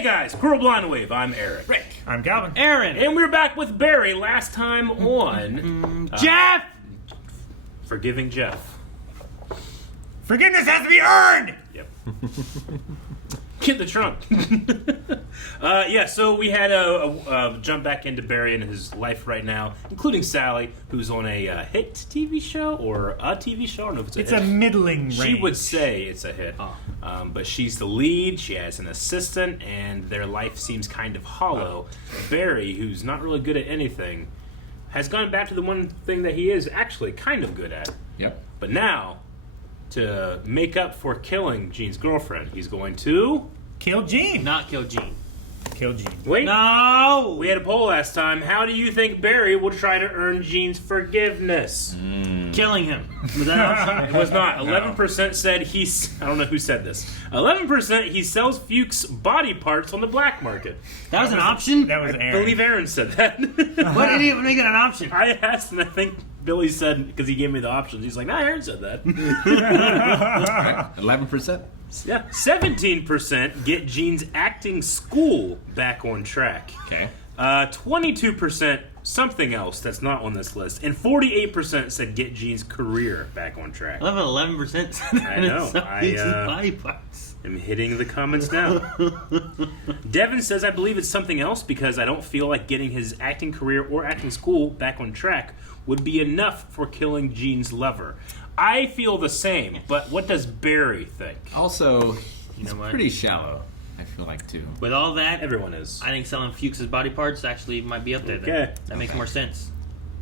Hey guys, Coral Blind Wave. I'm Eric. Rick. I'm Calvin. Aaron. And we're back with Barry. Last time on Jeff! Forgiving Jeff. Forgiveness has to be earned! Yep. Get the trunk. So we had a jump back into Barry and his life right now, including Sally, who's on a hit TV show or a TV show. I don't know if it's a hit. It's a middling range. She would say it's a hit. But she's the lead, she has an assistant, and their life seems kind of hollow. Barry, who's not really good at anything, has gone back to the one thing that he is actually kind of good at. Yep. But now, to make up for killing Jean's girlfriend, he's going to... Kill Gene. Not kill Gene. Kill Gene. Wait. No! We had a poll last time. How do you think Barry will try to earn Jean's forgiveness? Killing him. Was that an option? It was not. 11% said I don't know who said this. 11% he sells Fuchs body parts on the black market. That was an option? That was I Aaron. believe Aaron said that. Why did he make it an option? I asked, and I think Billy said, because he gave me the options, he's like, nah, Aaron said that. 11%. Yeah. 17% get Jean's acting school back on track. Okay. 22% something else that's not on this list. And 48% said get Jean's career back on track. I love 11% said I know. body parts. I'm hitting the comments now. Devin says, I believe it's something else because I don't feel like getting his acting career or acting school back on track would be enough for killing Jean's lover. I feel the same, but what does Barry think? Also, he's know what? pretty shallow, I feel like, too. With all that, Everyone is. I think selling Fuchs' body parts actually might be up there. Okay. Then. That makes more sense.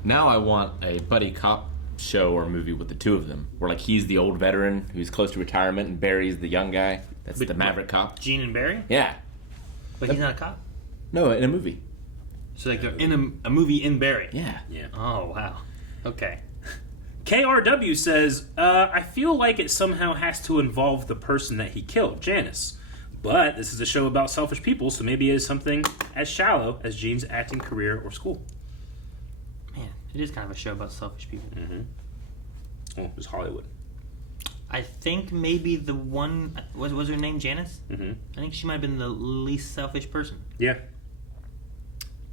Now I want a buddy cop show or movie with the two of them, where like he's the old veteran who's close to retirement and Barry's the young guy. That's the maverick cop. Gene and Barry? Yeah. But he's not a cop. No, in a movie. So like they're in a movie in Barry. Yeah. Yeah. Oh, wow. Okay. KRW says, I feel like it somehow has to involve the person that he killed, Janice. But this is a show about selfish people, so maybe it is something as shallow as Jean's acting career or school. Man, it is kind of a show about selfish people. Mm-hmm. Well, it was Hollywood. I think maybe the one... Was her name Janice? Mm-hmm. I think she might have been the least selfish person. Yeah.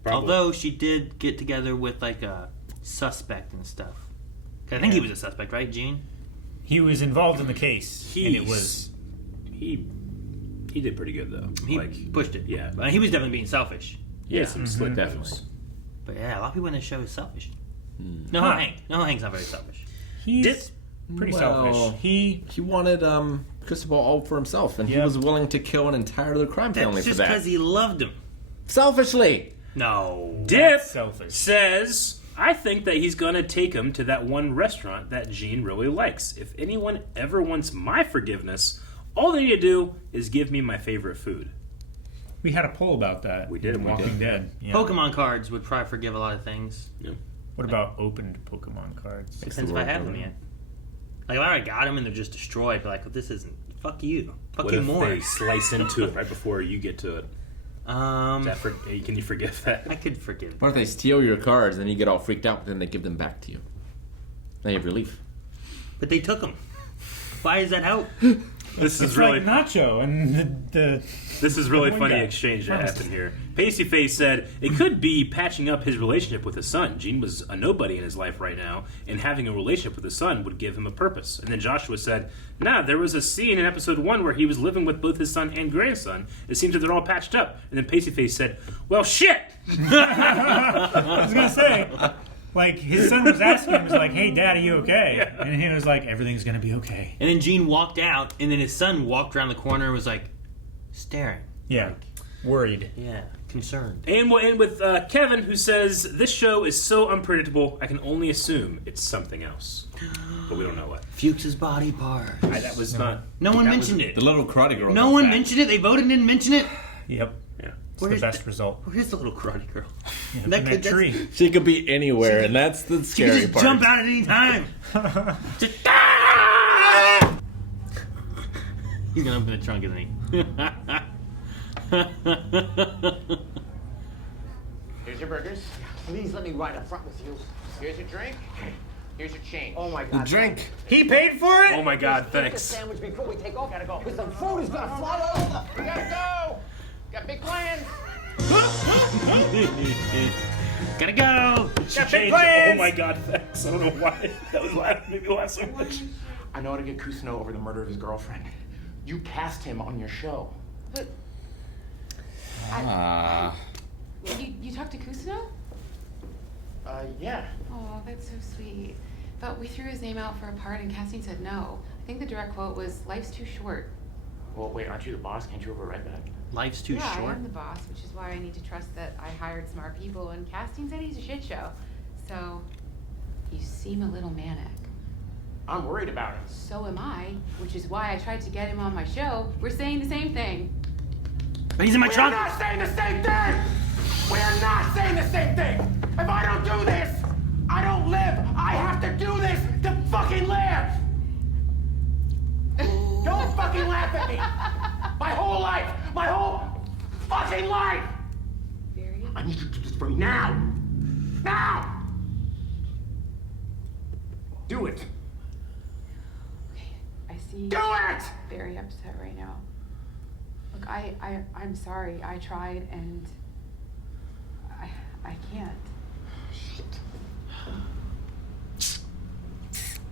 Probably. Although she did get together with like a suspect and stuff. 'Cause I think he was a suspect, right, Gene? He was involved in the case, and it was... He did pretty good, though. He pushed it. Yeah. But he was definitely being selfish. Yeah, some slick definitely. moves. But yeah, a lot of people in this show is selfish. No, Huh. Hank. No, Hank's not very selfish. He's pretty selfish. He wanted Cristobal all for himself, and he was willing to kill an entire other crime family That's for just that. because he loved him. Selfishly. No. Dip selfish. says, I think that he's going to take him to that one restaurant that Jean really likes. If anyone ever wants my forgiveness, all they need to do is give me my favorite food. We had a poll about that. We did, in we Walking did. Dead. Yeah. Pokemon cards would probably forgive a lot of things. Yeah. What about opened Pokemon cards? Depends if I have them yet. Like, if I already got them and they're just destroyed, but like, well, this isn't... Fuck you. Fuck What you if more. they slice into it right before you get to it? Can you forgive that? I could forgive. What if they steal your cards, and then you get all freaked out, but then they give them back to you? Then you have relief. But they took them. Why does that help? This is It's really like Nacho and the This is really One funny guy. exchange that happened here. Pasty Face said, it could be patching up his relationship with his son. Gene was a nobody in his life right now, and having a relationship with his son would give him a purpose. And then Joshua said, nah, there was a scene in episode 1 where he was living with both his son and grandson. It seems that they're all patched up. And then Pasty Face said, well, shit! I was gonna say, like, his son was asking him, was like, hey, Dad, are you okay? Yeah. And he was like, everything's gonna be okay. And then Gene walked out, and then his son walked around the corner and was like, staring. Yeah. Worried. Yeah, concerned. And we'll end with Kevin, who says, this show is so unpredictable, I can only assume it's something else. But we don't know what. Fuchs' body part. That was not... No one that mentioned was- it. The little karate girl. No one mentioned it. They voted and didn't mention it. Yep. Yeah. It's the best result. Where's the little karate girl? Yeah, in that that's- tree. She could be anywhere, and that's the She can scary just part. jump out at any time. Just, He's gonna open the trunk, isn't he? Here's your burgers. Please let me ride up front with you. Here's your drink. Here's your change. Oh my God. Drink. He paid for it? Oh my God, Eat the thanks. sandwich before we take off. Gotta go. Because the food is gonna fly all over. We gotta go. Got big Gotta go. Got big Change. plans! Oh my god, thanks. I don't know why. That was made me laugh so much. I know how to get Kusino over the murder of his girlfriend. You cast him on your show. But you talked to Kusino? Yeah. Oh, that's so sweet. But we threw his name out for a part and casting said no. I think the direct quote was, "Life's too short." Well, wait, aren't you the boss? Can't you override that? Life's too Yeah, short. I am the boss, which is why I need to trust that I hired smart people, and casting said he's a shit show. So, you seem a little manic. I'm worried about him. So am I, which is why I tried to get him on my show. We're saying the same thing. But he's in my We're trunk. not saying the same thing! We're not saying the same thing! If I don't do this, I don't live! I have to do this to fucking live! Don't fucking laugh at me! My whole life! My whole fucking life! Very. I need you to do this for me now! Now! Do it! Okay, I see. Do it! Very upset right now. Look, I'm sorry. I tried and I can't. I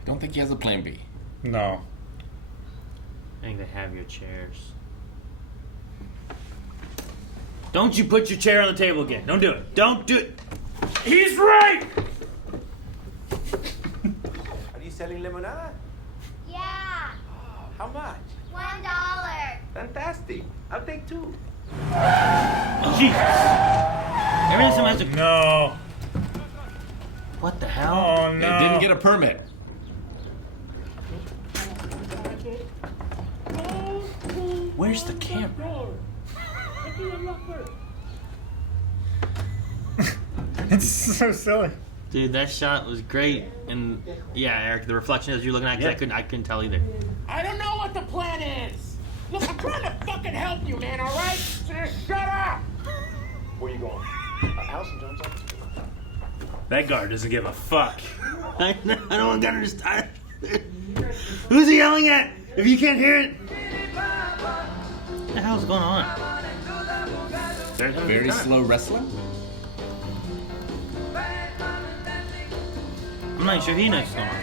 don't think he has a plan B. No. I think they have your chairs. Don't you put your chair on the table again. Don't do it. Don't do it. He's right! Are you selling limonada? Yeah, How much? $1. Fantastic. I'll take 2. Jesus. Everything someone has to. No. What the hell? Oh, no. They didn't get a permit. Where's the camera? It's so silly. Dude, that shot was great. And yeah, Eric, the reflection as you're looking at, 'cause I couldn't tell either. I don't know what the plan is! Look, I'm trying to fucking help you, man, alright? So just shut up! Where you going? Allison Johnson? That guard doesn't give a fuck. I don't understand. Who's he yelling at? If you can't hear it. What the hell's going on? Very slow wrestling. I'm not sure he knows what's going on.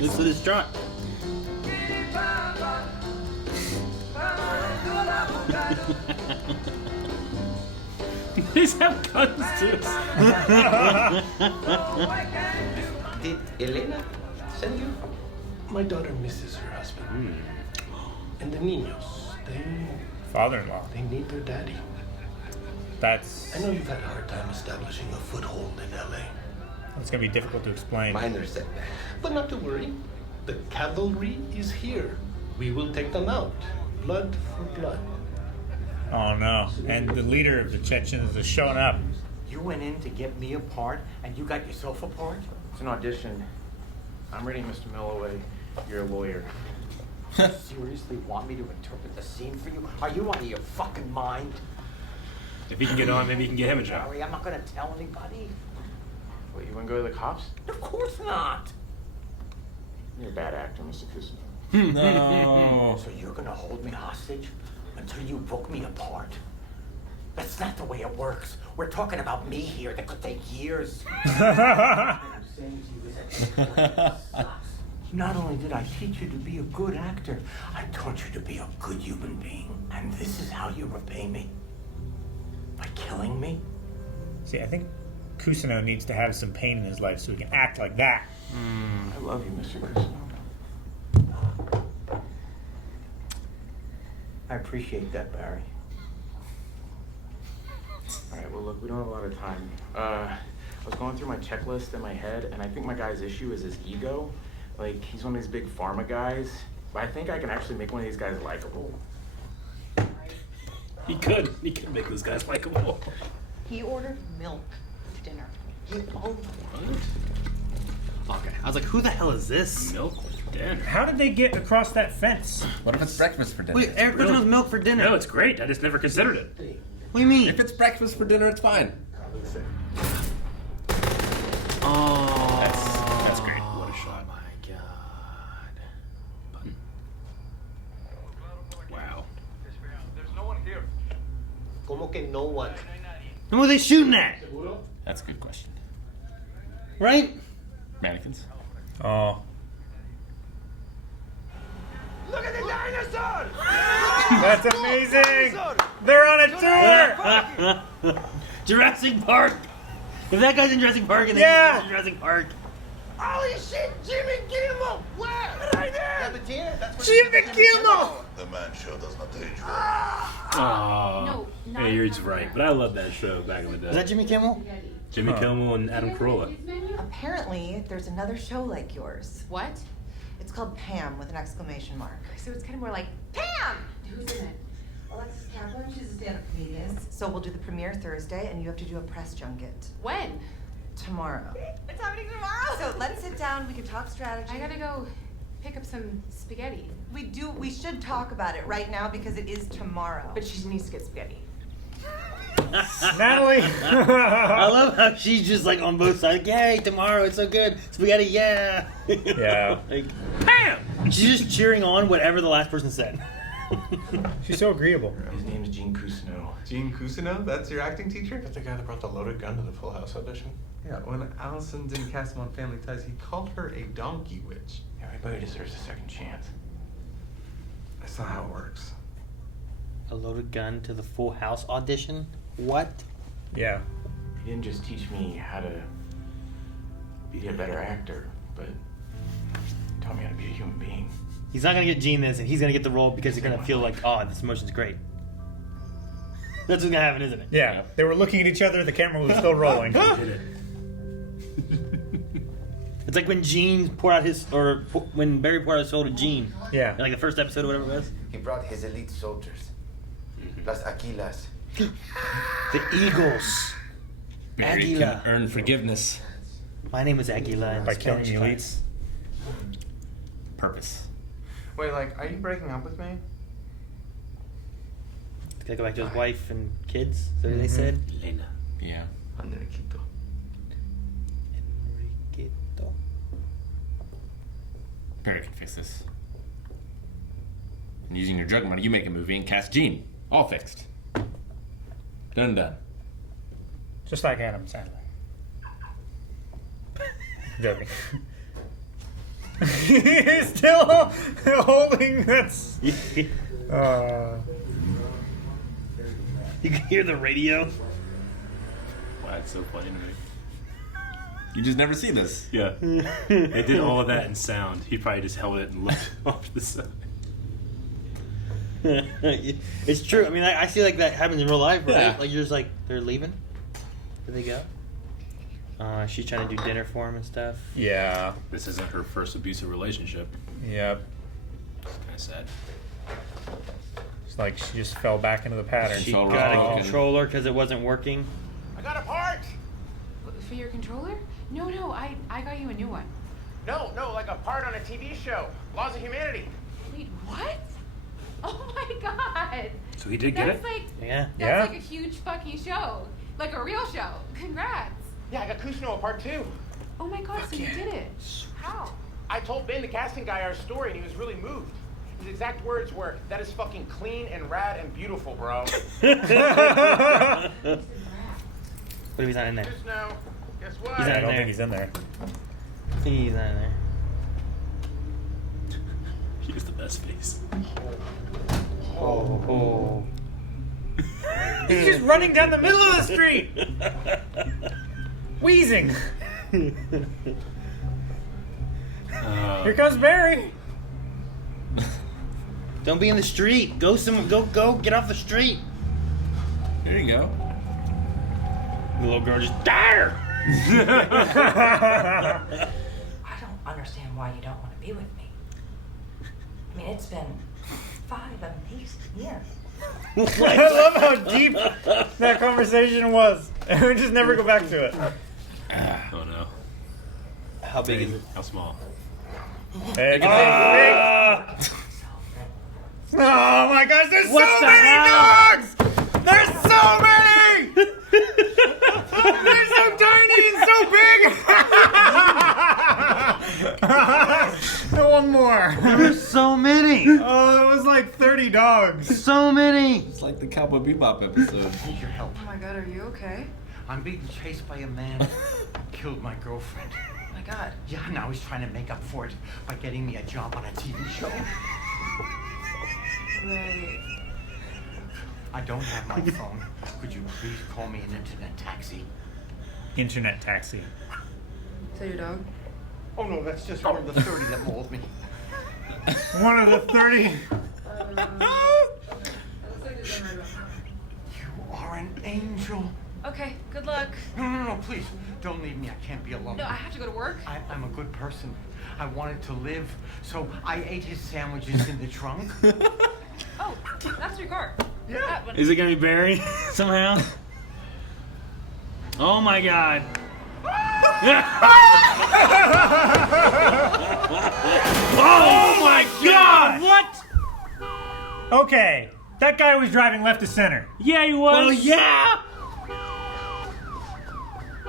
Listen to this trot. These have guns too. Did Elena send you? My daughter misses her husband. And the niños, Father-in-law. they need their daddy. That's I know you've had a hard time establishing a foothold in LA. it's gonna be difficult to explain. Minor setback. But not to worry. The cavalry is here. We will take them out. Blood for blood. Oh no! And the leader of the Chechens is showing up. You went in to get me a part, and you got yourself a part? It's an audition. I'm reading Mr. Milloway. You're a lawyer. You seriously want me to interpret the scene for you? Are you out of your fucking mind? If he can get on, maybe he can get him a job. Harry, I'm not gonna tell anybody. Wait, you wanna go to the cops? Of course not. You're a bad actor, Mr. Kusino. No. So you're gonna hold me hostage until you book me a part? That's not the way it works. We're talking about me here. That could take years. Not only did I teach you to be a good actor, I taught you to be a good human being. And this is how you repay me? By killing me? See, I think Kusino needs to have some pain in his life so he can act like that. I love you, Mr. Kusino. I appreciate that, Barry. Alright, well look, we don't have a lot of time. I was going through my checklist in my head, and I think my guy's issue is his ego. Like, he's one of these big pharma guys, but I think I can actually make one of these guys likable. He could make those guys likable. He ordered milk for dinner. Okay. I was like, who the hell is this? Milk for dinner. How did they get across that fence? What if it's breakfast for dinner? Wait, Eric Really? knows milk for dinner. No, it's great. I just never considered it. What do you mean? If it's breakfast for dinner, it's fine. Oh. That's great. What a shot. Oh my god. Wow. Como que no one? And what are they shooting at? That's a good question. Right? Mannequins. Oh. Look at the dinosaur! That's amazing! They're on a tour! Jurassic Park. If that guy's in Jurassic Park and they Yeah. in Jurassic Park. Holy shit, Jimmy Kimmel! Where? Right there! Yeah, but yeah, that's what Jimmy Kimmel! The man show does not age well. Oh, No, not yeah, you're right. But I love that show back in the day. Is that Jimmy Kimmel? Jimmy Kimmel and Adam Carolla. Apparently, there's another show like yours. What? It's called Pam with an exclamation mark. So it's kind of more like, Pam! Who's in it? Alexis Kaplan, she's a stand-up comedian. So we'll do the premiere Thursday, and you have to do a press junket When? tomorrow. It's happening tomorrow! So let's sit down. We can talk strategy. I gotta go pick up some spaghetti. We should talk about it right now because it is tomorrow. But she needs to get spaghetti. Natalie! I love how she's just like on both sides. Yay, tomorrow, it's so good. Spaghetti, yeah. Yeah. Like, bam! She's just cheering on whatever the last person said. She's so agreeable. His name's Gene Cousineau. Gene Cousineau? That's your acting teacher? That's the guy that brought the loaded gun to the Full House audition. Yeah, when Allison didn't cast him on Family Ties, he called her a donkey witch. Everybody deserves a second chance. That's not how it works. A loaded gun to the Full House audition? What? Yeah. He didn't just teach me how to be a better actor, but he taught me how to be a human being. He's not gonna get Gene this, and he's gonna get the role because he's gonna feel like, oh, this emotion's great. That's what's gonna happen, isn't it? Yeah. They were looking at each other, the camera was still rolling. It's like when Gene poured out his, or when Barry poured out his soul to Gene. Yeah. In like the first episode or whatever it was. He brought his elite soldiers. Las Aquilas. The Eagles. Barry Aguila. can earn forgiveness. My name is Aguila in By killing Spanish the class. elites. Purpose. Wait, like, are you breaking up with me? He's gotta go back to his wife and kids. Is that what they said? Elena. Yeah. Enriquito. Enriquito. Barry can fix this. And using your drug money, you make a movie and cast Gene. All fixed. Done. Just like Adam Sandler. Joking. He's still holding that. You can hear the radio. Wow, that's so funny to me. You just never see this. Yeah. They did all of that in sound. He probably just held it and looked off to the side. It's true. I mean, I see like that happens in real life, right? Yeah. Like you're just like, they're leaving. Where'd they go? She's trying to do dinner for him and stuff. Yeah. This isn't her first abusive relationship. Yep. It's kind of sad. It's like she just fell back into the pattern. She all got wrong. a controller because it wasn't working. I got a part! For your controller? No, I got you a new one. No, like a part on a TV show. Laws of Humanity. Wait, what? Oh my god! So he did get That's it? like, Yeah. that's like a huge fucking show. Like a real show. Congrats. Yeah, I got Cousineau a part too. Oh my god, so you did it. How? I told Ben, the casting guy, our story, and he was really moved. His exact words were, "That is fucking clean and rad and beautiful, bro." What if he's not in there? Cousineau, guess what? He's I not don't there. think he's in there. I think he's not in there. He was the best face. Oh. He's just running down the middle of the street! Wheezing! Here comes Barry! Don't be in the street. Go, get off the street. There you go. The little girl just died. I don't understand why you don't want to be with me. I mean, it's been 5 amazing years. I love how deep that conversation was. And we just never go back to it. Oh no. How big is it? How small? Hey, oh my gosh, there's What so the many hell? dogs! There's so many! They're so tiny and so big! One more. There's so many. Oh, it was like 30 dogs. So many. It's like the Cowboy Bebop episode. I need your help. Oh my god, are you okay? I'm being chased by a man who killed my girlfriend. Oh my god. Yeah, now he's trying to make up for it by getting me a job on a TV show. Right. I don't have my phone. Could you please call me an internet taxi? Internet taxi. Is that your dog? Oh no, that's just one of the 30 that mauled me. One of the 30. You are an angel. Okay, good luck. No, please. Don't leave me. I can't be alone. No, I have to go to work. I'm a good person. I wanted to live, so I ate his sandwiches in the trunk. Oh, that's your car. Yeah. That one. Is it gonna be Barry somehow? Oh my god. Oh my god! What? Okay, that guy was driving left to center. Yeah, he was. Well, yeah!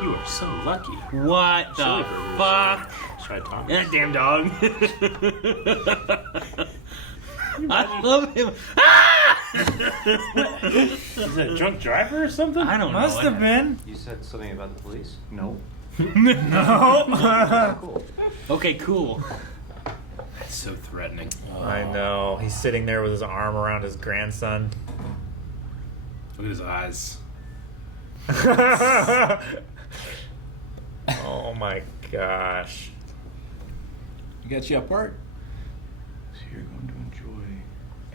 You are so lucky. What the fuck? Try talking. That damn dog. I love him. Is that a drunk driver or something? I don't know. Must have been. You said something about the police? No. No. Cool. Okay, cool. That's so threatening. I know. He's sitting there with his arm around his grandson. Look at his eyes. Oh my gosh. You got you apart? So you're going to enjoy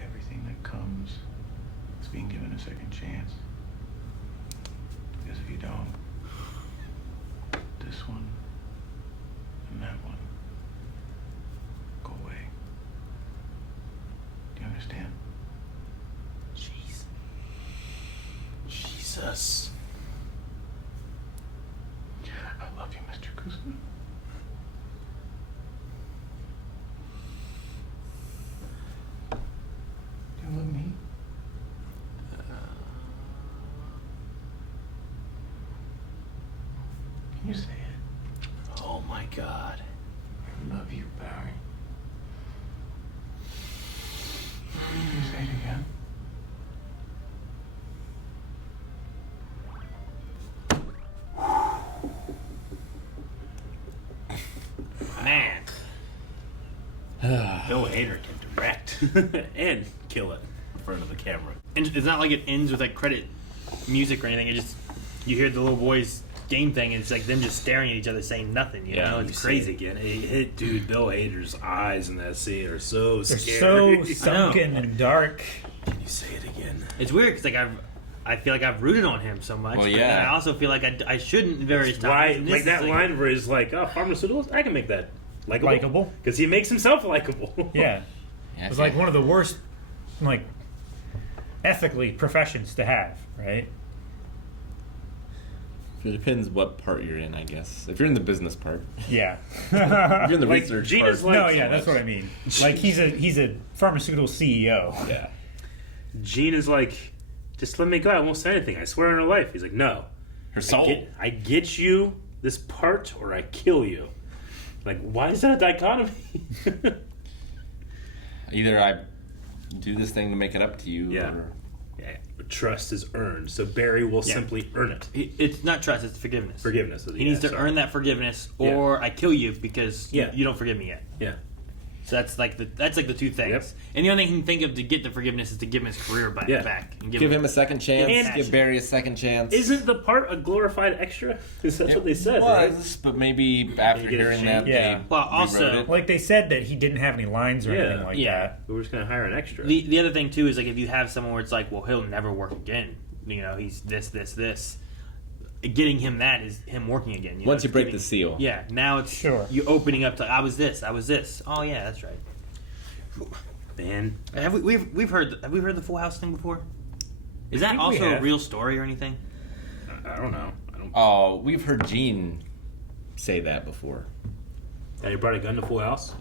everything that comes as being given a second chance. Because if you don't, this one and that one go away. Do you understand? Jeez. Jesus. I love you, Mr. Kuzma. Do you love me? Can you say it? Oh my god. I love you, Barry. Can you say it again? Man. Bill Hader can direct and kill it in front of the camera. And it's not like it ends with like credit music or anything. It just you hear the little boys game thing, and it's like them just staring at each other saying nothing. You know, it's crazy. Again. Dude, Bill Hader's eyes in that scene are so They're scary. so sunken and dark. Can you say it again? It's weird because like I feel like I've rooted on him so much. Well, but yeah. then I also feel like I shouldn't in various times. Right, And this like is that line where he's like, "Oh, pharmaceuticals, I can make that likable." Because he makes himself likable. Yeah. Yeah, It's like one of the worst, like, ethically professions to have, right? It depends what part you're in, I guess. If you're in the business part. Yeah. If you're in the Like, research Gina's part. like- No, yeah, that's what I mean. Like he's a pharmaceutical CEO. Yeah. Gene is like, "Just let me go. I won't say anything. I swear on her life." He's like, "No. Her soul. I get you this part or I kill you." Like, why is that a dichotomy? Either I do this thing to make it up to you, Yeah. or Yeah, trust is earned, so Barry will simply earn it. It's not trust; it's forgiveness. Forgiveness. He needs to earn that forgiveness, or I kill you because Yeah. you don't forgive me yet. Yeah. So that's like the two things. Yep. And the only thing he can think of to get the forgiveness is to give him his career back. And give him a second chance. And- Give Barry a second chance. Isn't the part a glorified extra? Because that's what they said, right? But maybe after get a hearing change. that, Yeah. they Well, also- rewrote it. Like they said that he didn't have any lines or anything like that. We're just gonna hire an extra. The other thing too is like if you have someone where it's like, well, he'll never work again. You know, he's this. Getting him that is him working again. You know, Once you it's break giving- the seal. Yeah. Now it's you opening up to I was this. Oh yeah, that's right. Man, have we've heard the Full House thing before? Is that think we also a have. real story or anything? I don't know. Oh, we've heard Gene say that before. That he brought a gun to Full House?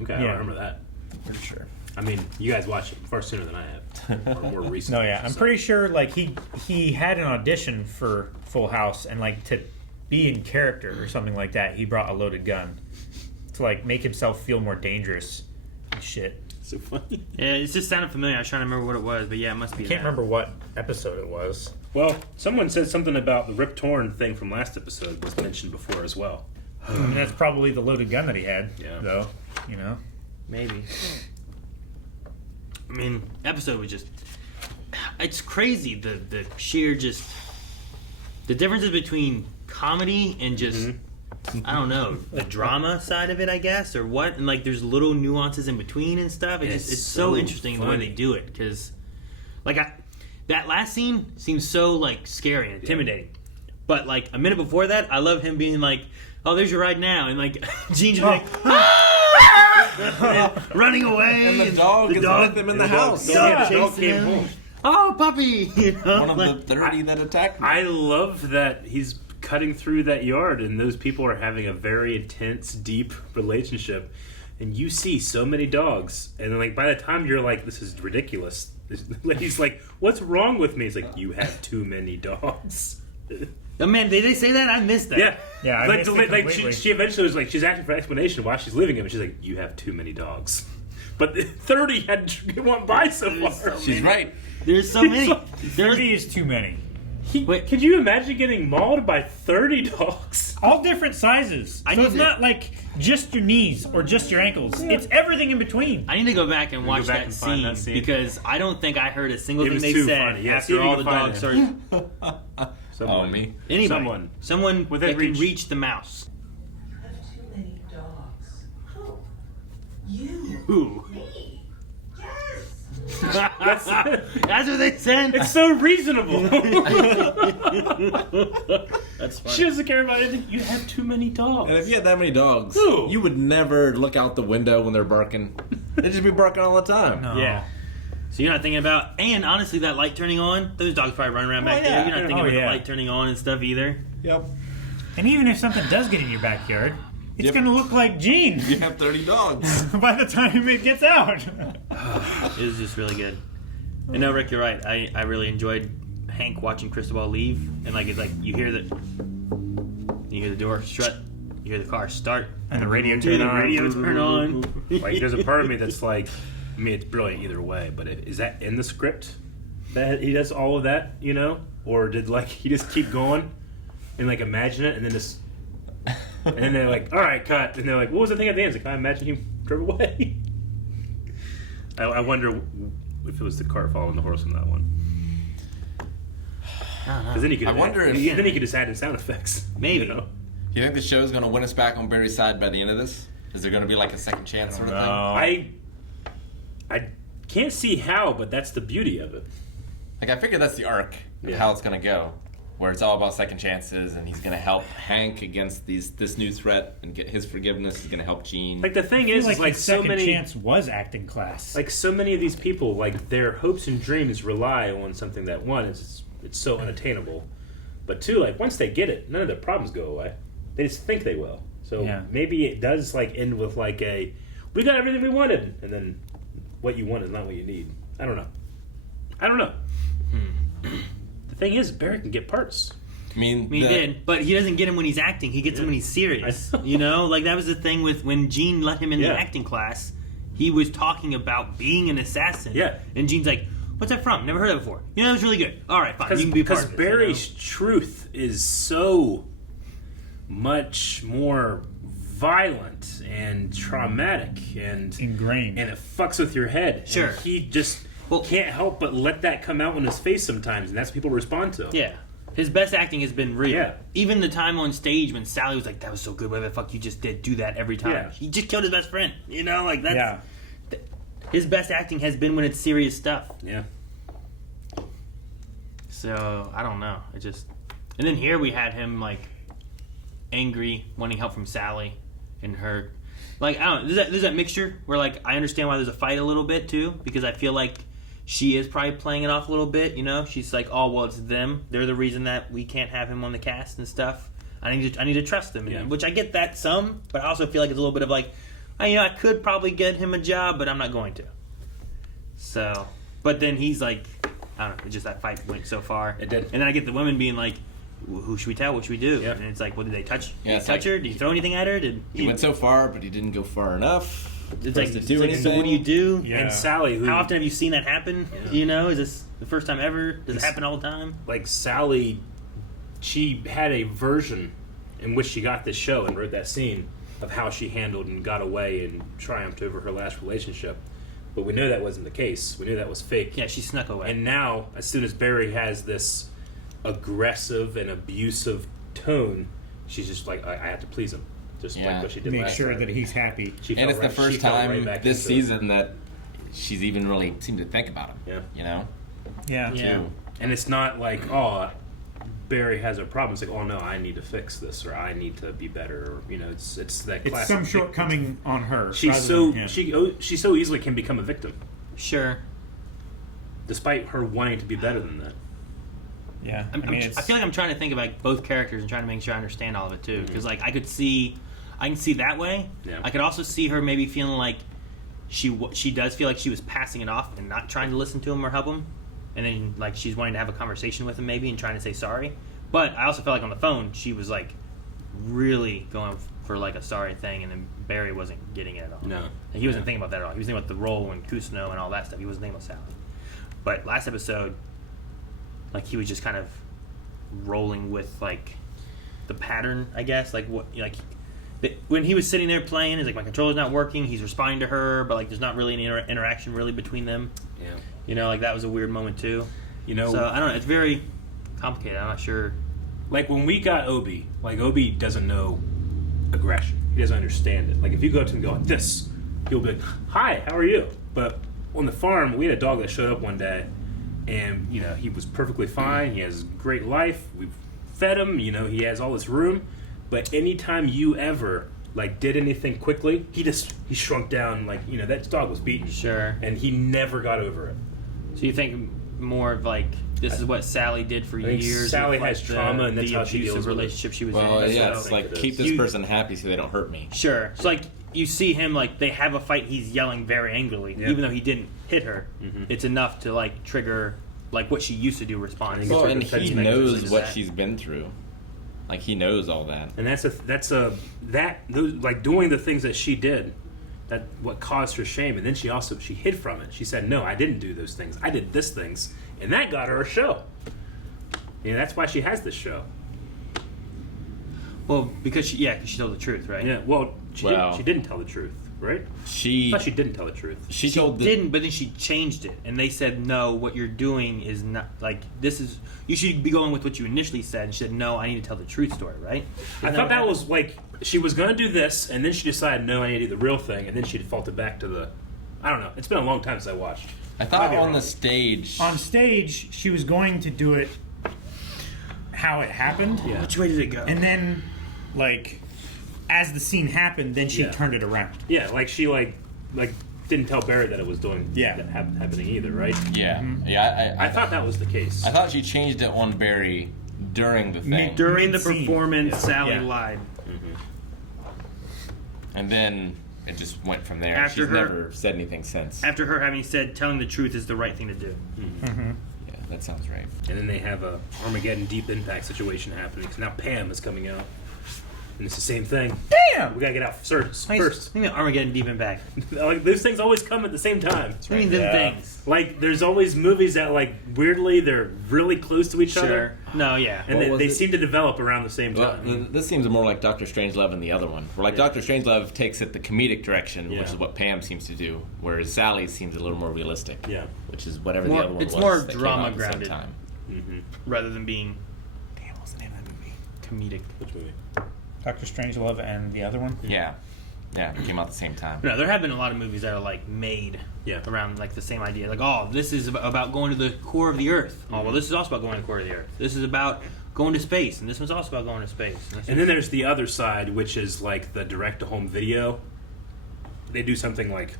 Okay, I don't Yeah. remember that. For sure. I mean, you guys watch it far sooner than I have. Or more recently. No, yeah, I'm pretty sure like he had an audition for Full House, and like to be in character or something like that, he brought a loaded gun to like make himself feel more dangerous and shit. So funny. Yeah, it just sounded familiar. I was trying to remember what it was, but yeah, it must be. I can't that. remember what episode it was. Well, someone said something about the Rip Torn thing from last episode was mentioned before as well. I mean, that's probably the loaded gun that he had. Yeah. Though, you know. Maybe. I mean, episode was just. It's crazy the sheer just the differences between comedy and just I don't know the drama side of it, I guess, or what, and like there's little nuances in between and stuff. It's so interesting the way they do it because like that last scene seems so like scary and intimidating, but like a minute before that, I love him being like, "Oh, there's your ride now," and like Gene just like. Running away, and the dog is with them in the house. The dog came home. Oh, puppy! You know, one of the 30 that attacked me. I love that he's cutting through that yard, and those people are having a very intense, deep relationship. And you see so many dogs, and then like by the time you're like, "This is ridiculous," he's like, "What's wrong with me?" It's like, "You have too many dogs." Oh man, did they say that? I missed that. Yeah, I like, missed it like completely. she eventually was like, she's asking for explanation why she's leaving him, and she's like, "You have too many dogs." But 30 went by so far. She's right. There's so many. 30 is too many. Wait, could you imagine getting mauled by 30 dogs? All different sizes. So it's not like just your knees or just your ankles. Yeah. It's everything in between. I need to go back and watch back that and find scene, that scene. because I don't think I heard a single It thing was they too said funny. Yeah, see after if you all can the find dogs it. started. Someone. me. Anybody. Someone With that that can reach. reach the mouse. I have too many dogs. Who? You. Who? Me. Yes. That's what they said. It's so reasonable. That's funny. She doesn't care about anything. You have too many dogs. And if you had that many dogs, Who? you would never look out the window when they're barking. They'd just be barking all the time. No. Yeah. So you're not thinking about, and honestly, that light turning on, those dogs probably run around back yeah. there. You're not thinking Oh, about yeah. the light turning on and stuff either. Yep. And even if something does get in your backyard, it's Yep. going to look like Gene You have 30 dogs. by the time it gets out. It was just really good. And no, Rick, you're right. I really enjoyed Hank watching Cristobal leave, and like it's like you hear the door shut, you hear the car start, And the radio hear turn the on. radio turn on. Like, there's a part of me that's like, I mean, it's brilliant either way, but is that in the script that he does all of that, you know? Or did, like, he just keep going and, like, imagine it and then just. And then they're like, all right, cut. And they're like, what was the thing at the end? It's like, I imagine he drove away. I wonder if it was the cart following the horse on that one. Because then he could. I wonder if- then he could just add in sound effects. Maybe. You know? Do you think the show's going to win us back on Barry's side by the end of this? Is there going to be like a second chance sort of thing? I can't see how, but that's the beauty of it. Like, I figure that's the arc of Yeah. how it's going to go. Where it's all about second chances, and he's going to help Hank against this new threat and get his forgiveness. He's going to help Gene. Like, the thing I feel is, like like his so second many. chance was acting class. Like so many of these people, like their hopes and dreams rely on something that one is it's so unattainable, but two, like once they get it, none of their problems go away. They just think they will. So Yeah. maybe it does like end with like a, we got everything we wanted, and then what you want is not what you need. I don't know. The thing is, Barry can get parts. I mean, He did, but he doesn't get him when he's acting. He gets him when he's serious. I know. You know, like that was the thing with when Gene let him in the Yeah. acting class. He was talking about being an assassin. Yeah. And Gene's like, "What's that from? Never heard of it before." You know, it was really good. All right, fine. You can be part Because of this, Barry's you know? truth is so much more violent and traumatic and Ingrained. and it fucks with your head. Sure. And he just can't help but let that come out in his face sometimes, and that's what people respond to. Yeah. His best acting has been real. Yeah. Even the time on stage when Sally was like, "That was so good. What the fuck you just did? Do that every time." Yeah. He just killed his best friend. You know, like that's Yeah. his best acting has been when it's serious stuff. Yeah. So I don't know. It just, and then here we had him like angry, wanting help from Sally, and her, like I don't know. There's that mixture where like I understand why there's a fight a little bit too, because I feel like she is probably playing it off a little bit. You know, she's like, oh well, it's them. They're the reason that we can't have him on the cast and stuff. I need to trust them, Yeah. which I get that some, but I also feel like it's a little bit of like, I could probably get him a job, but I'm not going to. So, but then he's like, I don't know, it's just that fight went so far. It did. And then I get the women being like, who should we tell? What should we do? Yeah. And it's like, well, did they touch? Yeah, Did it's he touch like- her? Did he throw anything at her? Did He went so far, but he didn't go far enough. It's For like, us to it's do like, so anything? what do you do? Yeah. And Sally, who How often have you seen that happen? Yeah. You know, is this the first time ever? Does it happen all the time? like Sally, she had a version in which she got this show and wrote that scene of how she handled and got away and triumphed over her last relationship. But we know that wasn't the case. We knew that was fake. Yeah, she snuck away. And now, as soon as Barry has this aggressive and abusive tone, she's just like, I have to please him. Just like what she did Make last sure time. that he's happy. She And fell it's the right- first she fell right time back this into it. season that she's even really seemed to think about him. Yeah. You know? Yeah. Yeah. And it's not like, oh, Barry has a problem. It's like, oh no, I need to fix this, or I need to be better, or it's that. It's classic some victim. shortcoming on her. She's rather so than him. she so easily can become a victim, Sure. despite her wanting to be better than that. Yeah. I feel like I'm trying to think of like both characters and trying to make sure I understand all of it too. Because like I can see that way. Yeah. I could also see her maybe feeling like she does feel like she was passing it off and not trying to listen to him or help him, and then like she's wanting to have a conversation with him maybe and trying to say sorry. But I also felt like on the phone she was like really going for like a sorry thing, and then Barry wasn't getting it at all. No. He wasn't thinking about that at all. He was thinking about the role and Kusno and all that stuff. He wasn't thinking about Sally. But last episode, like he was just kind of rolling with like the pattern, I guess. Like what, like when he was sitting there playing, he's like, my controller's not working. He's responding to her, but like there's not really any interaction really between them. Yeah. You know, like that was a weird moment too. You know, so I don't know. It's very complicated. I'm not sure. Like when we got Obi, like Obi doesn't know aggression. He doesn't understand it. Like if you go up to him and go like this, he'll be like, "Hi, how are you?" But on the farm, we had a dog that showed up one day, and he was perfectly fine. He has a great life. We've fed him. He has all this room. But anytime you ever like did anything quickly, he shrunk down. Like that dog was beaten. Sure. And he never got over it. So you think more of like this is what Sally did for I think years? Sally with, like, has trauma, and that's the how she abusive deals with it. relationship she was in. Well, That's yeah, what I it's think like it is. keep this person happy so they don't hurt me. Sure. So like you see him like they have a fight. He's yelling very angrily, Yeah. even though he didn't hit her. Mhm. It's enough to like trigger like what she used to do responding. Well, and Defense he mechanisms knows is what that. she's been through. Like he knows all that. And like doing the things that she did, that what caused her shame. And then she hid from it. She said, "No, I didn't do those things. I did this things," and that got her a show. That's why she has this show. Well, because she told the truth, right? Yeah. Well, she didn't tell the truth, right? I thought she didn't tell the truth. She told didn't, but then she changed it, and they said, "No, what you're doing is not like this is. You should be going with what you initially said." And she said, "No, I need to tell the truth story." Right? I thought that was like she was going to do this, and then she decided, "No, I need to do the real thing," and then she defaulted back to the. I don't know. It's been a long time since I watched. I thought on the stage. On stage, she was going to do it how it happened. Yeah. Which way did it go? And then, like, as the scene happened, then she turned it around. Yeah, like she like didn't tell Barry that it was happening either, right? Yeah, yeah. I thought that was the case. I thought she changed it on Barry during the thing. During the Mid-scene. performance, Sally Yeah. lied. And then it just went from there. After She's her- never said anything since. After her having said telling the truth is the right thing to do. Yeah, that sounds right. And then they have a Armageddon Deep Impact situation happening. Because now Pam is coming out. And it's the same thing. Damn! We gotta get out first. I think that Armageddon Deep Impact. Like, those things always come at the same time. I mean, them things. Like, there's always movies that, like, weirdly, they're really close to each other. Sure. No, yeah. And What was they it? seem to develop around the same Well, time. this seems more like Doctor Strangelove and the other one. Where like Doctor Strangelove takes it the comedic direction, which is what Pam seems to do, whereas Sally seems a little more realistic. Yeah. Which is whatever More- the other one it's was. more that came drama out at the same grounded. time. Rather than being. Damn, what's the name of that movie? Comedic. Which movie? Dr. Strangelove and the other one? Yeah. Yeah, it came out at the same time. No, there have been a lot of movies that are like made around like the same idea. Like, oh, this is about going to the core of the Earth. Oh, well, this is also about going to the core of the Earth. This is about going to space, and this one's also about going to space. And then there's the other side, which is like the direct-to-home video. They do something like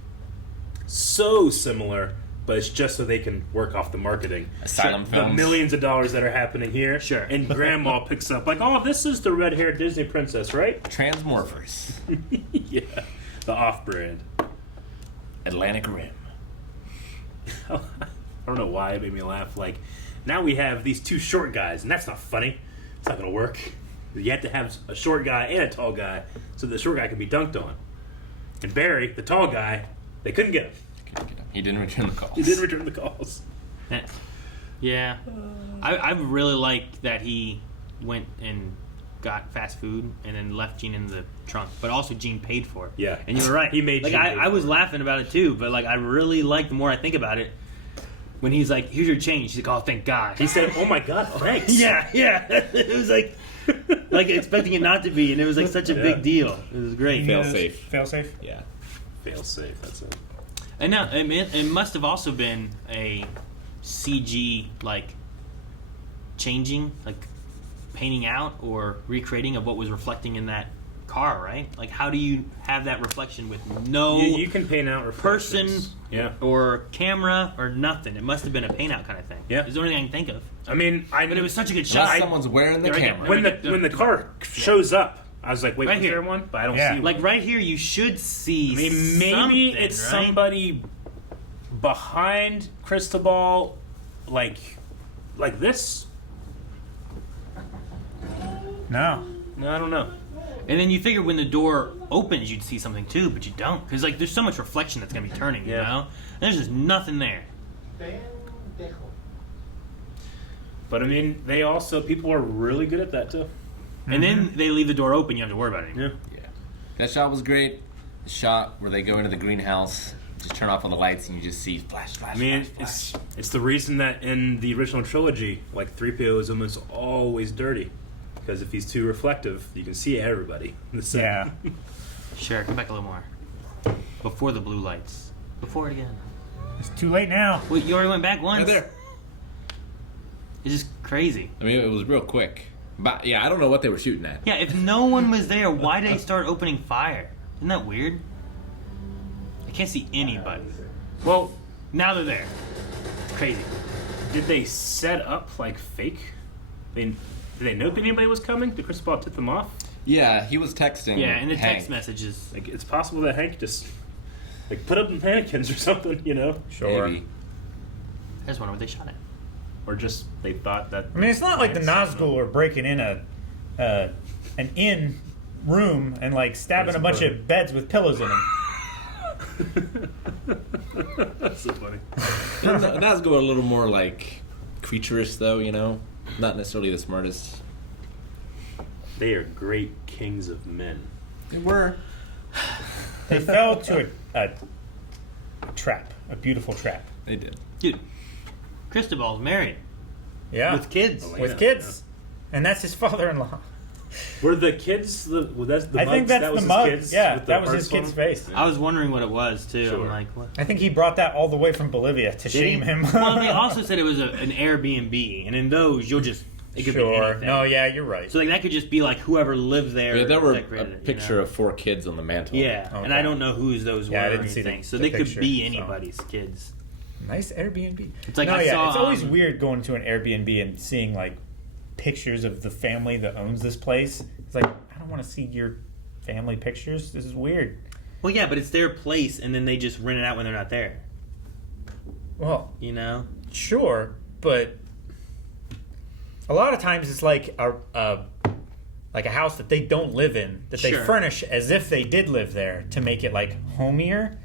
so similar, but it's just so they can work off the marketing. Asylum The films. millions of dollars that are happening here. Sure. And Grandma picks up like, oh, this is the red-haired Disney princess, right? Transmorphers. Yeah. The off-brand. Atlantic Rim. I don't know why it made me laugh. Like, now we have these two short guys, and that's not funny. It's not going to work. You have to have a short guy and a tall guy so the short guy can be dunked on. And Barry, the tall guy, they couldn't get him. He didn't return the calls. He didn't return the calls. Yeah. I really like that he went and got fast food and then left Gene in the trunk, but also Gene paid for it. Yeah. And you were right. He made like Gene I pay was for it. laughing about it too, but like I really like the more I think about it. When he's like, "Here's your change," he's like, "Oh, thank God." He said, "Oh my God, thanks." Yeah. It was like expecting it not to be, and it was like such a big deal. It was great. Fail safe. Fail safe? Yeah. Fail safe, that's it. And now it must have also been a CG like changing, like painting out or recreating of what was reflecting in that car, right? Like, how do you have that reflection with no You can paint out person reflections. Yeah. or camera or nothing? It must have been a paint out kind of thing. Yeah. It's the only thing I can think of. I mean, But it was such a good shot. Unless someone's wearing the Right camera. when the car shows up, I was like, wait, Right was here. there one? But I don't Yeah. see one. Like right here, you should see. I mean, maybe something, it's right? somebody behind Cristobal, like this. No. No, I don't know. And then you figure when the door opens, you'd see something too, but you don't, because like there's so much reflection that's gonna be turning, you Yeah. know. And there's just nothing there. But I mean, people are really good at that too. And then they leave the door open. You don't have to worry about it anymore. Yeah. That shot was great. The shot where they go into the greenhouse, just turn off all the lights, and you just see flash, flash, I mean, flash, flash. it's the reason that in the original trilogy, like 3PO is almost always dirty, because if he's too reflective, you can see everybody in the set. Yeah. Sure, come back a little more. Before the blue lights. Before it again. It's too late now. Wait, you already went back once? Right there. It's just crazy. I mean, it was real quick. But yeah, I don't know what they were shooting at. Yeah, if no one was there, why did they start opening fire? Isn't that weird? I can't see anybody. Well, Now they're there. Crazy. did they set up like fake? Did they know if anybody was coming? Did Cristobal tip them off? Yeah, he was texting. Yeah, and the Hank. text messages. Like, it's possible that Hank just like put up mannequins or something, you know? Sure. Maybe. I just wonder what they shot at. Or just they thought that. I mean, it's not like the Nazgul are breaking in an inn room and like stabbing a bunch of beds with pillows in them. That's so funny. That's going a little more like creaturous, though. You know, not necessarily the smartest. They are great kings of men. They were. They fell to a trap, a beautiful trap. They did. Dude, Cristobal's married. Yeah. With kids. Elena, With kids. And that's his father-in-law. Were the kids that's the I mugs? think that's that was the his mug. kids Yeah, with the that was his hearts kid's on them? face. I was wondering what it was, too. Sure. I'm like, what? I think he brought that all the way from Bolivia to Did shame he? him. Well, they also said it was an Airbnb, and in those, you'll just... It could be Sure. anything. No, yeah, you're right. So like that could just be like whoever lived there. Yeah, there were that a created it, picture you know? of 4 kids on the mantle. Yeah, Okay. and I don't know whose those were Yeah, I or didn't see anything. the So they picture, could be so. anybody's kids. Nice Airbnb. It's like no, I yeah, saw, it's always um, weird going to an Airbnb and seeing like pictures of the family that owns this place. It's like, I don't want to see your family pictures. This is weird. Well, yeah, but it's their place, and then they just rent it out when they're not there. Well, You know? sure, but a lot of times it's like a house that they don't live in, that they Sure. furnish as if they did live there to make it like homier.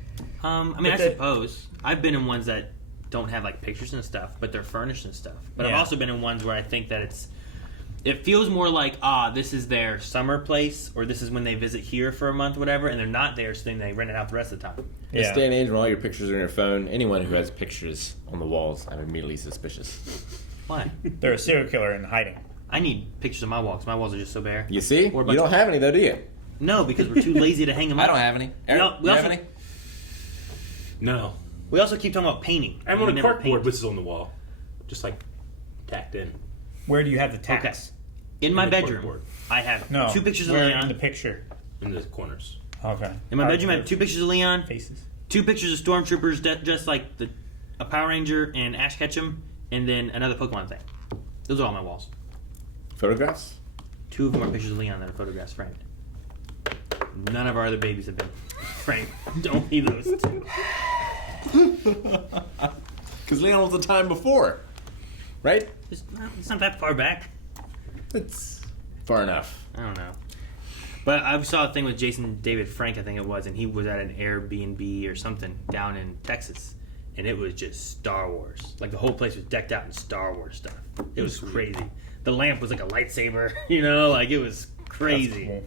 I mean, But I the- suppose I've been in ones that don't have like pictures and stuff, but they're furnished and stuff. But I've Yeah. also been in ones where I think that it feels more like this is their summer place, or this is when they visit here for a month, whatever, and they're not there, so then they rent it out the rest of the time. In this day and age when all your pictures are on your phone, anyone who has pictures on the walls, I'm immediately suspicious. Why? They're a serial killer in hiding. I need pictures of my walls. My walls are just so bare. You see? Or a You bunch don't of- have any though, do you? No, because we're too lazy to hang them up. I don't have any. Eric, No, we you have also- any? No. We also keep talking about painting. I'm We on a never corkboard, paint. which is on the wall, just like tacked in. Where do you have the tacks? In my the bedroom, corkboard. I have No. 2 pictures of where Leon. in the picture? In the corners. Okay. In my bedroom, I have 2 pictures of Leon, faces. 2 pictures of stormtroopers dressed like a Power Ranger and Ash Ketchum, and then another Pokemon thing. Those are all my walls. Photographs? 2 of them are pictures of Leon that are photographs framed. None of our other babies have been framed. Don't need those 2. Because Leon was the time before, right? It's not that far back. It's far enough. I don't know. But I saw a thing with Jason David Frank, I think it was, and he was at an Airbnb or something down in Texas, and it was just Star Wars. Like the whole place was decked out in Star Wars stuff. It was crazy. The lamp was like a lightsaber, you know, like it was crazy. Cool.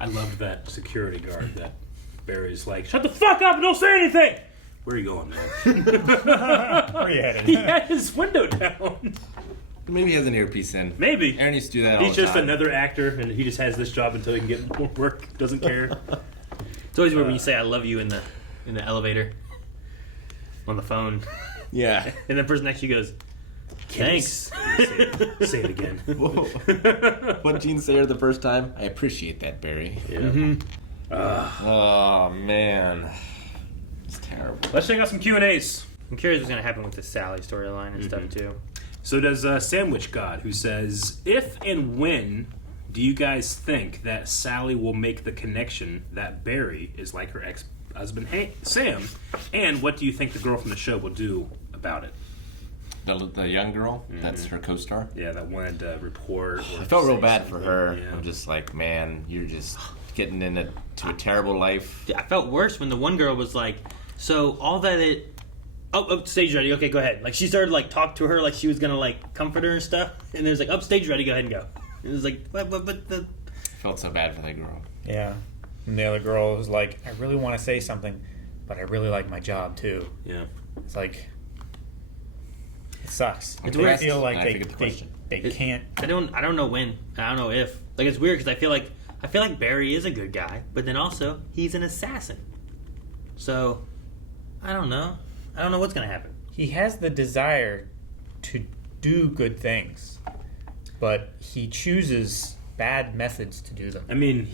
I loved that security guard that Barry's like, shut the fuck up and don't say anything! Where are you going, man? Where are you headed? He had his window down. Maybe he has an earpiece in. Maybe. Aaron used to do that all He's the just time. another actor, and he just has this job until he can get more work. Doesn't care. It's always weird when you say "I love you" in the elevator, on the phone, Yeah. and the person next to you goes, "Thanks." Say it again. What Gene say her the first time? I appreciate that, Barry. Yeah. Oh, man. It's terrible. Let's check out some Q&As. I'm curious what's gonna happen with the Sally storyline and stuff too. So does Sandwich God, who says, if and when do you guys think that Sally will make the connection that Barry is like her ex-husband Sam? And what do you think the girl from the show will do about it? The young girl, that's her co-star. Yeah, that wanted to report. I felt real bad for something. her. Yeah. I'm just like, man, you're just getting into a terrible life. I felt worse when the one girl was like, "So all that it." Oh, stage ready. Okay, go ahead. Like she started like talk to her like she was gonna like comfort her and stuff, and it was like, stage ready. Go ahead and go. It was like, but the. I felt so bad for that girl. Yeah. And the other girl was like, I really want to say something, but I really like my job too. Yeah. It's like, it sucks. It's I weird. feel like I forget the question. they can't. I don't know when. I don't know if. Like it's weird because I feel like Barry is a good guy, but then also he's an assassin. So, I don't know. I don't know what's gonna happen. He has the desire to do good things, but he chooses bad methods to do them. I mean,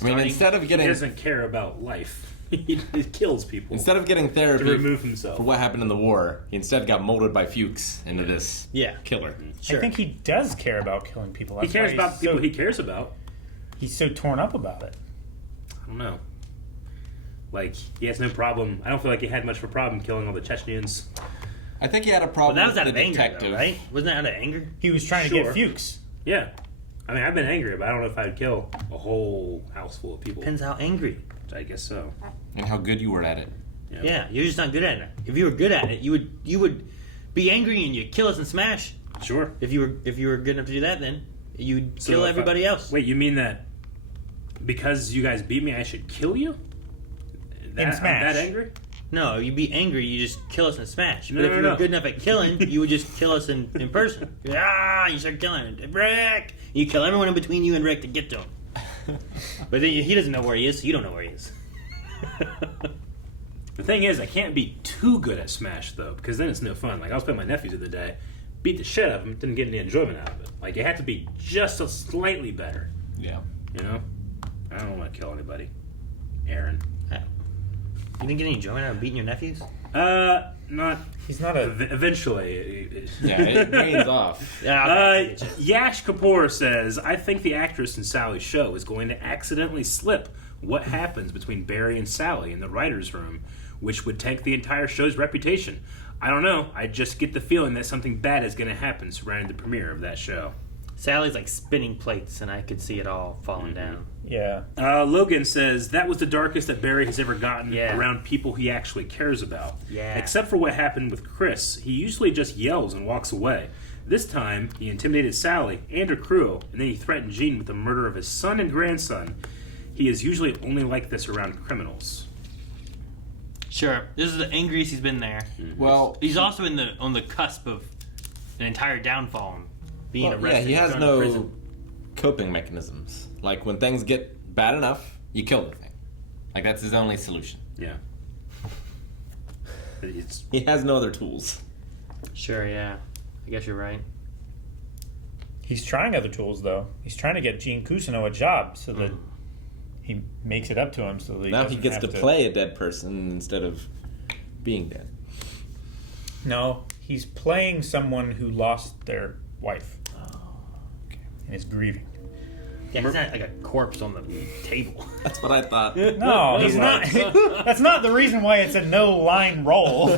instead of getting, he doesn't care about life. He kills people. instead of getting therapy to remove himself for what happened in the war, he instead got molded by Fuchs into this killer. Sure. I think he does care about killing people. He That's cares why about he's people so, he cares about. He's so torn up about it. I don't know. Like, he has no problem. I don't feel like he had much of a problem killing all the Chechens. I think he had a problem Well, that was out with of the anger, detective. though, right? Wasn't that out of anger? He was trying to get Fuchs. Yeah. I mean, I've been angry, but I don't know if I'd kill a whole house full of people. Depends how angry. I guess so. And how good you were at it. Yeah, you're just not good at it. If you were good at it, you would be angry and you'd kill us and smash. Sure. If you were good enough to do that, then you'd So kill if everybody else. Wait, you mean that because you guys beat me, I should kill you? And smash. I'm that angry? No, you'd be angry. You just kill us and smash. But No, if no, you no. were good enough at killing, you would just kill us in person. You start killing Rick. You kill everyone in between you and Rick to get to him. But then he doesn't know where he is, so you don't know where he is. The thing is, I can't be too good at Smash, though, because then it's no fun. Like, I was playing my nephews the other day, beat the shit out of them, didn't get any enjoyment out of it. Like, it had to be just a slightly better. Yeah. You know? I don't want to kill anybody. Aaron. You didn't get any enjoyment out of beating your nephews? Not. He's not a. Eventually. Yeah, it rains off. Yash Kapoor says, I think the actress in Sally's show is going to accidentally slip what happens between Barry and Sally in the writer's room, which would tank the entire show's reputation. I don't know. I just get the feeling that something bad is going to happen surrounding the premiere of that show. Sally's like spinning plates, and I could see it all falling down. Yeah. Logan says, that was the darkest that Barry has ever gotten Yeah. around people he actually cares about. Yeah. Except for what happened with Chris. He usually just yells and walks away. This time, he intimidated Sally and her crew, and then he threatened Gene with the murder of his son and grandson. He is usually only like this around criminals. Sure. This is the angriest he's been there. Well, he's also on the cusp of an entire downfall and being Well, arrested. yeah, he has and thrown in no prison. coping mechanisms. Like, when things get bad enough, you kill the thing. Like, that's his only solution. Yeah. He has no other tools. Sure, yeah. I guess you're right. He's trying other tools, though. He's trying to get Gene Cousineau a job so that he makes it up to him so that Now he doesn't gets have to play a dead person instead of being dead. No, he's playing someone who lost their wife. And is grieving. Yeah, he's not like a corpse on the table. That's what I thought. No, he's not. That's not the reason why it's a no-line role.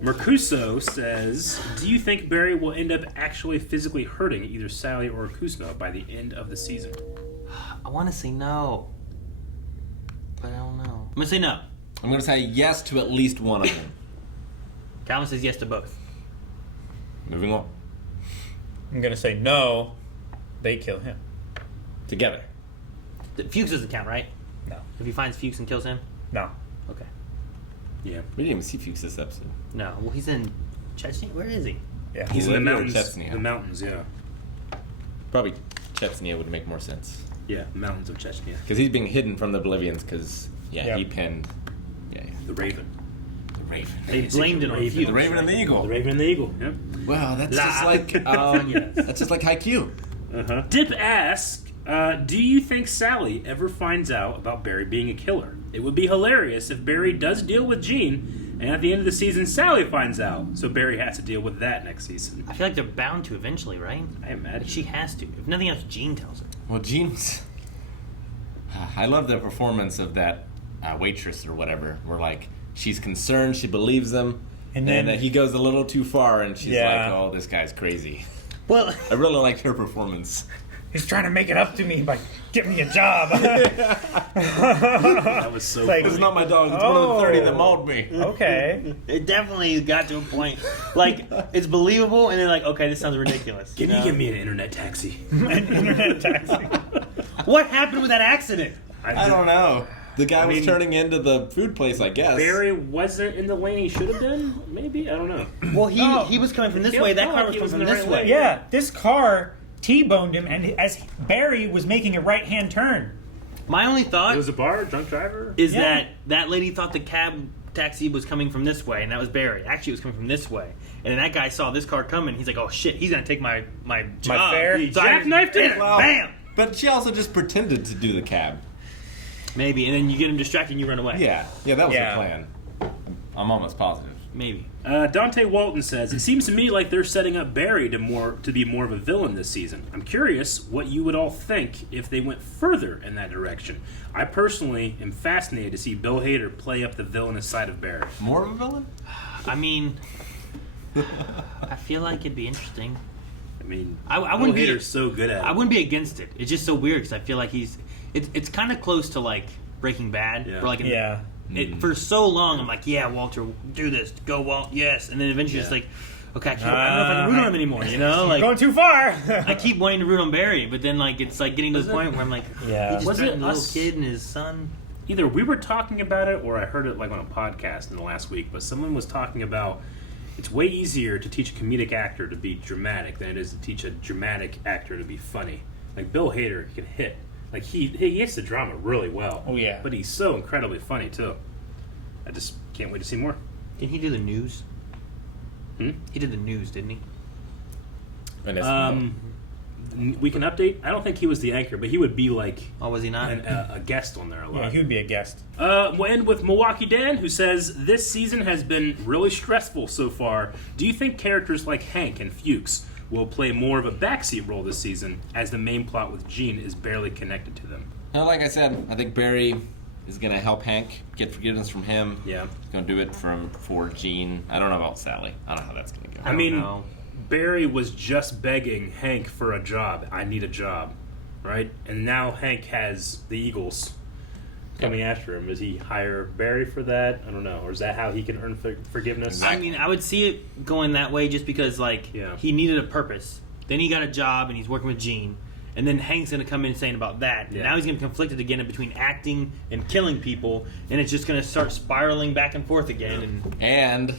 Mercuso says, do you think Barry will end up actually physically hurting either Sally or Kuzma by the end of the season? I want to say no, but I don't know. I'm gonna say no. I'm gonna say yes to at least one of them. Calvin says yes to both. Moving on. I'm gonna say no. They kill him. Together. Fuchs doesn't count, right? No. If he finds Fuchs and kills him? No. Okay. Yeah. We didn't even see Fuchs this episode. No. Well, he's in Chechen. Where is he? Yeah. He's in the Bolivia or mountains. Chechnya? The mountains, yeah. Probably Chechnya would make more sense. Yeah, mountains of Chechnya. Because he's being hidden from the Bolivians because, Yep. he pinned... Yeah. The Raven. The Raven. They blamed it on Fuchs. The Raven and the Eagle. The Raven and the Eagle, yep. Well, that's just like... Yes. That's just like Haikyuu. Uh-huh. Dip asks, do you think Sally ever finds out about Barry being a killer? It would be hilarious if Barry does deal with Gene, and at the end of the season, Sally finds out. So Barry has to deal with that next season. I feel like they're bound to eventually, right? I imagine. She has to. If nothing else, Gene tells her. Well, Gene's... I love the performance of that waitress or whatever, where, like, she's concerned, she believes him, And then- he goes a little too far, and she's Yeah. like, oh, this guy's crazy. Well, I really liked her performance. He's trying to make it up to me by getting me a job. That was so Like- This is not my dog, it's one of the 30 that mauled me. Okay. it definitely got to a point. Like, it's believable, and they're like, okay, this sounds ridiculous. Can you you know? give me an internet taxi? An internet taxi. What happened with that accident? I don't know. The guy was mean- turning into the food place, I guess. Barry wasn't in the lane he should have been? Maybe? I don't know. Well, he Oh. he was coming from this Yeah, way. That felt car like was he coming was from in the this right way. lane. Yeah, this car T-boned him, and as Barry was making a right-hand turn. My only thought It was a bar, drunk driver? is Yeah. that lady thought the taxi was coming from this way, and that was Barry. Actually, it was coming from this way. And then that guy saw this car coming. He's like, "Oh shit, he's gonna take my job." fare? He He jackknifed it? Well, Bam. But she also just pretended to do the cab. Maybe, and then you get him distracted and you run away. Yeah, that was Yeah. the plan. I'm almost positive. Maybe. Dante Walton says, it seems to me like they're setting up Barry to be more of a villain this season. I'm curious what you would all think if they went further in that direction. I personally am fascinated to see Bill Hader play up the villainous side of Barry. More of a villain? I mean, I feel like it'd be interesting. I mean, I Bill wouldn't be. Hader's so good at it. I wouldn't be against it. It's just so weird because I feel like it's kind of close to like Breaking Bad. Yeah. Where like Yeah. for so long I'm like, yeah, Walter, do this, go Walt, yes, and then eventually it's like, okay, I don't know if I can root on him anymore. You know, like Going too far. I keep wanting to root on Barry, but then like it's like getting to the point where I'm like, Yeah. he just Was it threatened a little us? kid and his son. Either we were talking about it or I heard it like on a podcast in the last week, but someone was talking about it's way easier to teach a comedic actor to be dramatic than it is to teach a dramatic actor to be funny. Like Bill Hader can hit. Like he hits the drama really well. Oh, yeah. But he's so incredibly funny too. I just can't wait to see more. Didn't he do the news? Hmm? He did the news, didn't he? We can update. I don't think he was the anchor, but he would be like Oh, was he not? a guest on there a lot. Yeah, he would be a guest. We'll end with Milwaukee Dan, who says, this season has been really stressful so far. Do you think characters like Hank and Fuchs will play more of a backseat role this season, as the main plot with Gene is barely connected to them? Now, like I said, I think Barry is going to help Hank get forgiveness from him. Yeah. He's going to do it for Gene. I don't know about Sally. I don't know how that's going to go. I mean, know. Barry was just begging Hank for a job. I need a job, right? And now Hank has the Eagles coming after him. Does he hire Barry for that? I don't know. Or is that how he can earn forgiveness? I mean, I would see it going that way just because, like, Yeah. he needed a purpose. Then he got a job and he's working with Gene. And then Hank's going to come in saying about that. And Yeah. now he's going to be conflicted again between acting and killing people. And it's just going to start spiraling back and forth again. And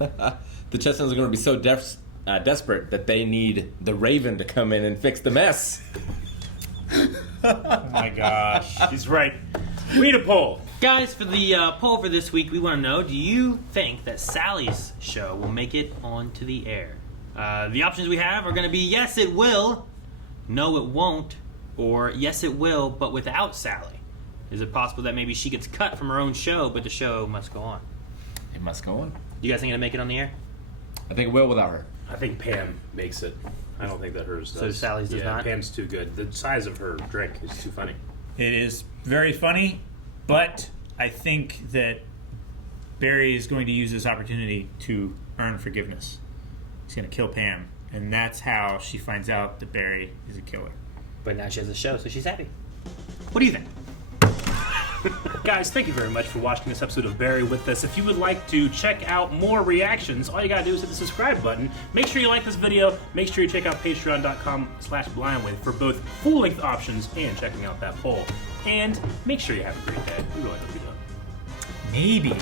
The Chestnuts are going to be so desperate that they need the Raven to come in and fix the mess. Oh my gosh. He's right. Read a poll. Guys, for the poll for this week, we want to know, do you think that Sally's show will make it onto the air? The options we have are going to be yes, it will, no, it won't, or yes, it will, but without Sally. Is it possible that maybe she gets cut from her own show, but the show must go on? It must go on. You guys think it'll make it on the air? I think it will without her. I think Pam makes it. I don't think that hers does. So Sally's does yeah, not? Pam's too good. The size of her drink is too funny. It is very funny, but I think that Barry is going to use this opportunity to earn forgiveness. He's going to kill Pam, and that's how she finds out that Barry is a killer. But now she has a show, so she's happy. What do you think? Guys, thank you very much for watching this episode of Barry with us. If you would like to check out more reactions, all you gotta do is hit the subscribe button. Make sure you like this video. Make sure you check out patreon.com/blindwave for both full-length options and checking out that poll. And make sure you have a great day. We really hope you do. Maybe